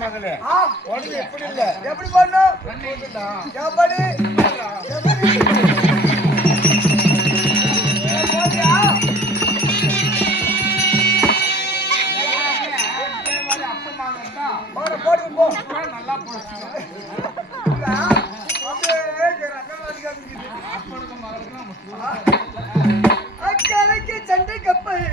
மகளே உடனே எப்படி இல்ல எப்படி பண்ணும் எப்படி நல்லா போச்சு அக்கறைக்கு சண்டை கப்பல்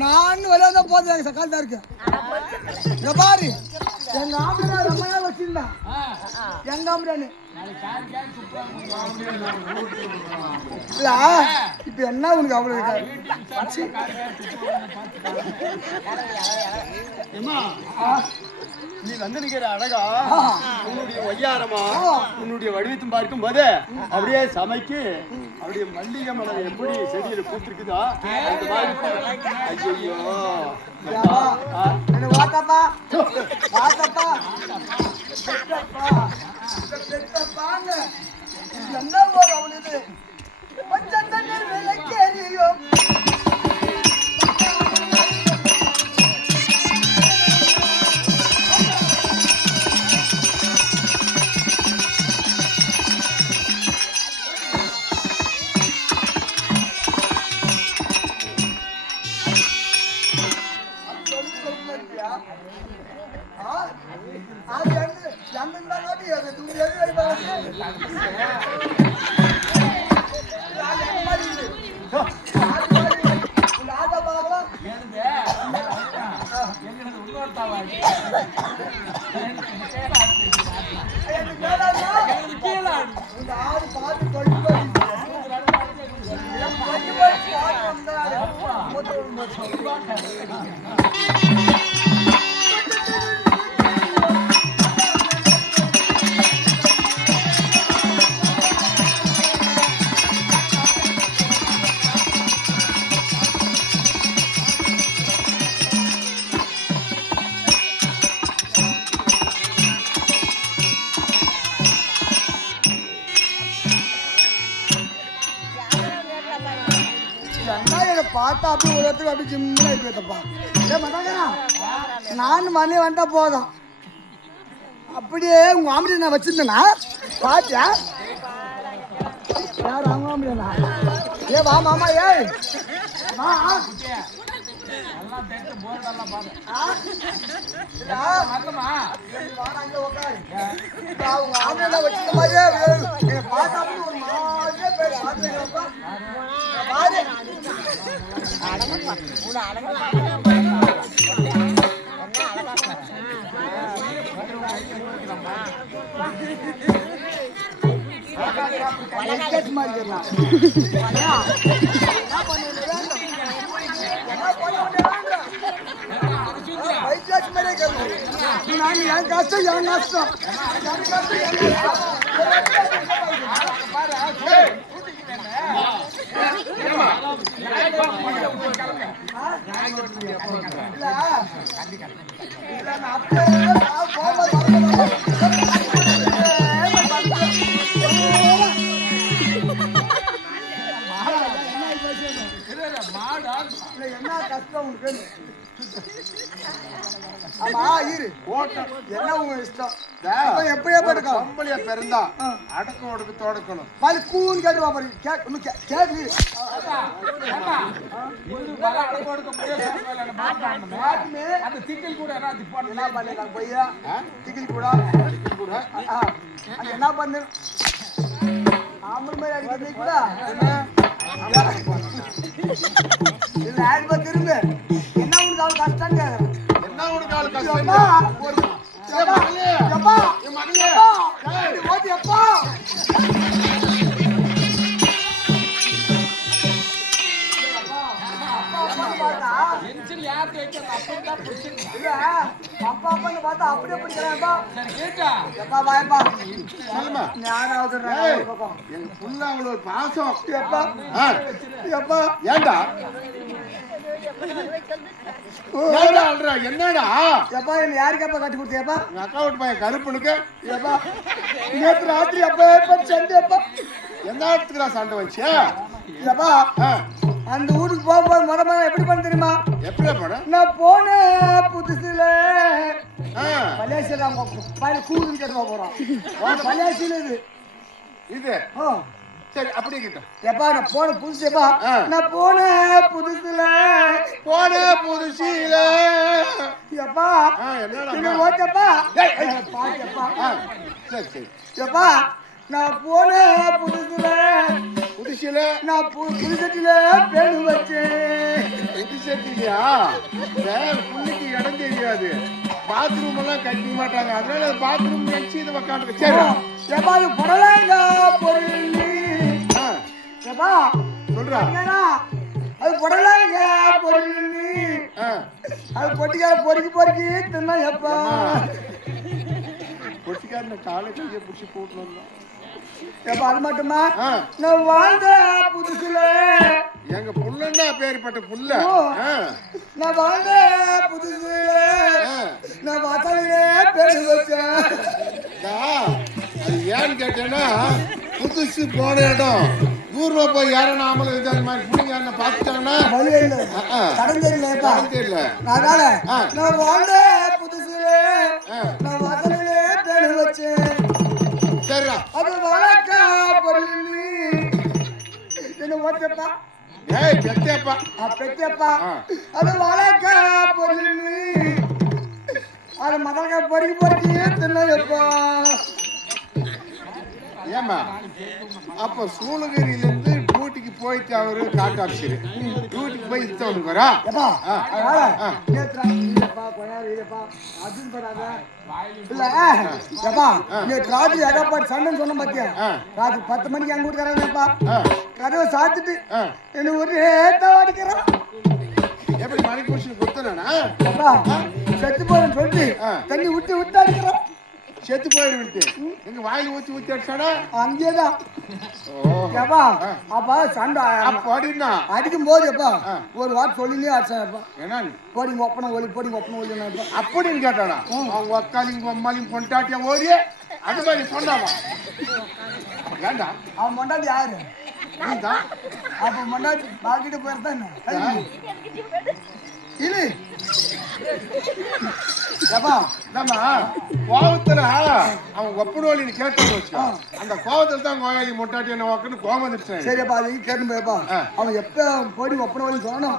நான் விளையாட போதும் சக்கால் தான் இருக்கு பாரு எங்க ஆம்பளை ரொம்ப நாள் வச்சிருந்தா எங்க ஆம்பளை இல்ல இப்ப என்ன உனக்கு அவ்வளவு நீ வந்து நிக்கிற அழகா உன்னுடைய ஒய்யாரமா உன்னுடைய வடிவத்தும் பார்க்கும் போது அப்படியே சமைக்கு அப்படியே மல்லிகை மலர் எப்படி செடியில பூத்திருக்குதோ அந்த மாதிரி ஐயோ வாத்தப்பா என்ன ஒரு அவனுது கொஞ்சம் தண்ணீர் விலைக்கேறியும் பார்த்தா அப்படி ஒரு இடத்துக்கு அப்படி ஜிம்முன்னு போயிட்டப்பா நான் மணி வந்தா போதும் அப்படியே உங்க ஆம்பளை நான் வச்சிருந்தேனா பாத்தியா யார் அவங்க ஆம்பளைனா ஏ வா மாமா ஏய் வா வச்சிருந்த மாதிரியே பார்த்தா ஒரு மாதிரியே பாத்துக்கப்பா. பாரு. வித்தியாசமா இருக்கலாம். வைத்தியாசம் மாதிரியே கேட்கணும். நான் என் கஷ்டம் என் நஷ்டம். என் கஷ்டம் என் என்ன கஷ்டம் உனக்கு? ஆமா இரு என்ன உங்க இஷ்டம் எப்படியா படுக்கா கம்பளிய பிறந்தா அடக்க ஒடுக்கு தொடக்கணும் பாரு கூன்னு கேட்டு வா பாரு கேக்கு என்ன பண்ண பையா திக்கில் கூட என்ன பண்ணு ஆம்பளை மாதிரி அடிக்கிறது கூட இல்ல ஆயிரம் ரூபாய் திரும்ப என்ன உனக்கு அவன் கஷ்டம் கேக்குறேன் என்ன உனக்கு ஆளு கஷ்டம் அப்பா அப்பான்னு பார்த்தா அப்படியே பிடிக்கிறேன்ப்பா எப்பா பாயப்பா எங்க புள்ள அவ்வளவு பாசம் எப்பா எப்பா ஏண்டா என்னடா எப்பா என்ன யாருக்கப்பா கட்டி கொடுத்தியப்பா எங்க அக்கா வீட்டு பையன் கருப்பனுக்கு எப்பா நேற்று ராத்திரி அப்பா எப்பா சண்டை எப்பா எந்த இடத்துக்குடா சண்டை வச்சு எப்பா அந்த ஊருக்கு போகும்போது மரமா எப்படி பண்ண தெரியுமா எப்படியா போன நான் போனேன் புதுசுல பழையாசில கூடுன்னு கேட்டு போறோம் பழையாசில இது இது சரி அப்படியே கிட்ட எப்பா நான் போன புதுசு எப்பா நான் போனேன் புதுசுல எப்பா என்ன ஓகேப்பா பாக்கப்பா சரி சரி எப்பா நான் போனேன் புதுசுல நான் புதுசட்டில பேரு வச்சேன் புதுசட்டிலையா புள்ளிக்கு இடம் தெரியாது பாத்ரூம் எல்லாம் கட்டிக்க மாட்டாங்க அதனால பாத்ரூம் நினைச்சு இதை உக்காந்து சரி எப்பா அது படலாங்க பொருள் எப்பா சொல்றா அது படலாங்க பொருள் அது பொட்டிக்கார பொறுக்கி தின்னா எப்பா பொட்டிக்காரன காலை கையை பிடிச்சி போட்டு வந்தோம் எப்பா அது மட்டுமா நான் வாழ்ந்த புதுசுல எங்க புள்ளன்னா பேர்பட்ட புள்ள நான் வாழ்ந்த புதுசுல நான் வாசலே பேரு வச்சேன் அது ஏன்னு கேட்டேன்னா புதுசு போன இடம் தூர்வா போய் யாரும் நாமளும் இது அந்த மாதிரி பிள்ளைங்க என்ன பார்த்துட்டாங்கன்னா தெரியல அதனால நான் வாழ்ந்த புதுசுல நான் வாசலே பேரு வச்சேன் சரிடா அது வழக்கா பொருள் என்ன ஓட்டப்பா ஏய் பெத்தேப்பா பெத்தேப்பா அது வழக்கா பொருள் அது மதங்க பொறுக்கி தின்னப்பா ஏமா அப்ப சூளகிரியிலிருந்து டியூட்டிக்கு போயிட்டு அவரு காட்டு ஆஃபீஸரு டியூட்டிக்கு போய் இத்தவனுக்குறா ராத்திரி ஏகப்பாடு சண்டைன்னு சொன்ன பாத்தியா ராத்திரி 10 மணிக்கு எங்க வீட்டுக்காரப்பா கதவை சாத்திட்டு என்ன ஒரு அடிக்கிறான் எப்படி மணி புருஷன் கொடுத்தனா செத்து போறேன்னு சொல்லிட்டு தண்ணி விட்டு அடிக்கிறான் செத்து போயிட்டு எங்க வாயில ஊத்தி அடிச்சாடா அங்கேதான் எப்பா அப்பா சண்டை அடிக்கும் போது எப்பா ஒரு வாரம் சொல்லினே அடிச்சாப்பா என்ன போடிங்க ஒப்பனை ஒலி அப்படின்னு கேட்டானா அவங்க அக்காலிங்க அம்மாலையும் கொண்டாட்டியா ஓடி அது மாதிரி சொன்னாவா ஏண்டா அவன் மொண்டாட்டி யாரு நீதான் அப்ப மொண்டாட்டி பாக்கிட்டு போயிருந்தான் இல்ல ஏப்பா நம்ம கோபத்துல அவன் ஒப்பனோலின்னு கேட்டு வச்சுக்கோ. அந்த கோபத்துல தான் கோயாளி மொட்டாட்டி என்ன வாக்குன்னு கோபம் வந்துருச்சு. சரிப்பா அது கேட்டுப்பா அவன் எப்ப போடி ஒப்பனை வழி சொன்னானோ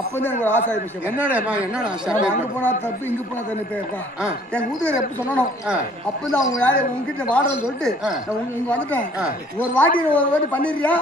அப்பதான் எனக்கு ஒரு ஆசை ஆயிடுச்சு. என்னடா அங்க போனா தப்பு இங்க போனா தனிப்பா என் வீட்டுக்காரர் எப்ப சொன்னானோ அப்பதான் அவங்க வேலையை உங்ககிட்ட வாடுறேன்னு சொல்லிட்டு இங்க வந்துட்டேன். ஒரு வாட்டி பண்ணிடுறியா?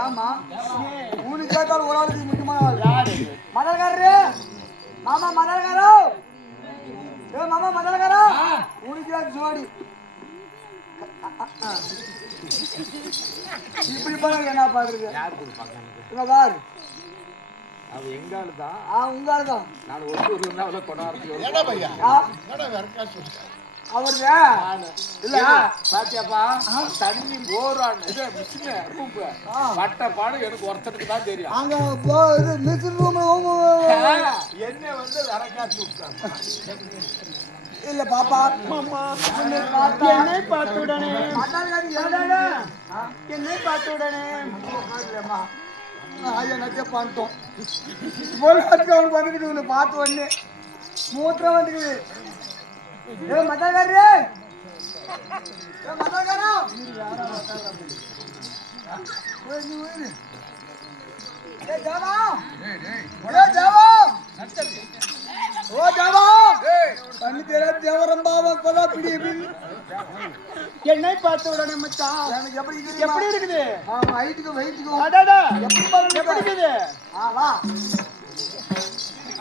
ஏமா உனக்கு கேட்டால் ஒரு ஆளுக்கு முக்கியமான ஆள் மதல்காரரு மாமா மதல்காரோ மாமா மதல்காரோ உனக்கு ஜோடி இப்படி பண்ண என்ன பாக்குறது பாரு அவ எங்கால தான் உங்க ஆளு தான் நான் ஒரு இருந்தா கொண்டாடுறது அவரு இல்ல பாத்தியாப்பா தண்ணி போறான் பட்ட பாடு எனக்கு ஒருத்தருக்கு தான் தெரியும் அங்க மிஷின் ரூம் என்ன வந்து வரக்காத்து விட்டாங்க இல்ல பாப்பா என்னை பார்த்தா என்னை பார்த்துடனே என்னை பார்த்துடனே என்னத்தே பண்ணிட்டோம் அவன் பண்ணிக்கிட்டு உன்னை பார்த்து உடனே மூத்திரம் வந்துக்குது ஏ மத்தாக்காரே ஏ மத்தாக்காரா ஏ ஜாவா ஏ ஜாவா ஓ ஜாவா பண்ணி தெரிய தேவரம்பாவா கொலா பிடி என்னை பார்த்த உடனே மச்சான் எனக்கு எப்படி எப்படி இருக்குது ஹைட்டுக்கும் வெயிட்டுக்கும் அடடா எப்படி எப்படி இருக்குது வா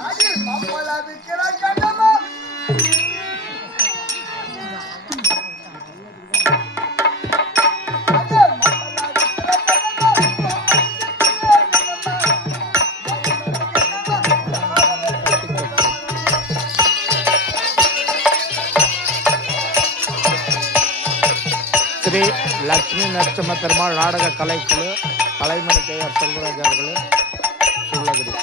ஆடி பாப்போல விக்கிற கண்ணமா ஸ்ரீ லட்சுமி நரசிம்ம பெருமாள் நாடக கலைக்குழு கலைமணி கே ஆர் செல்வராஜ் அவர்கள் சூளகிரி.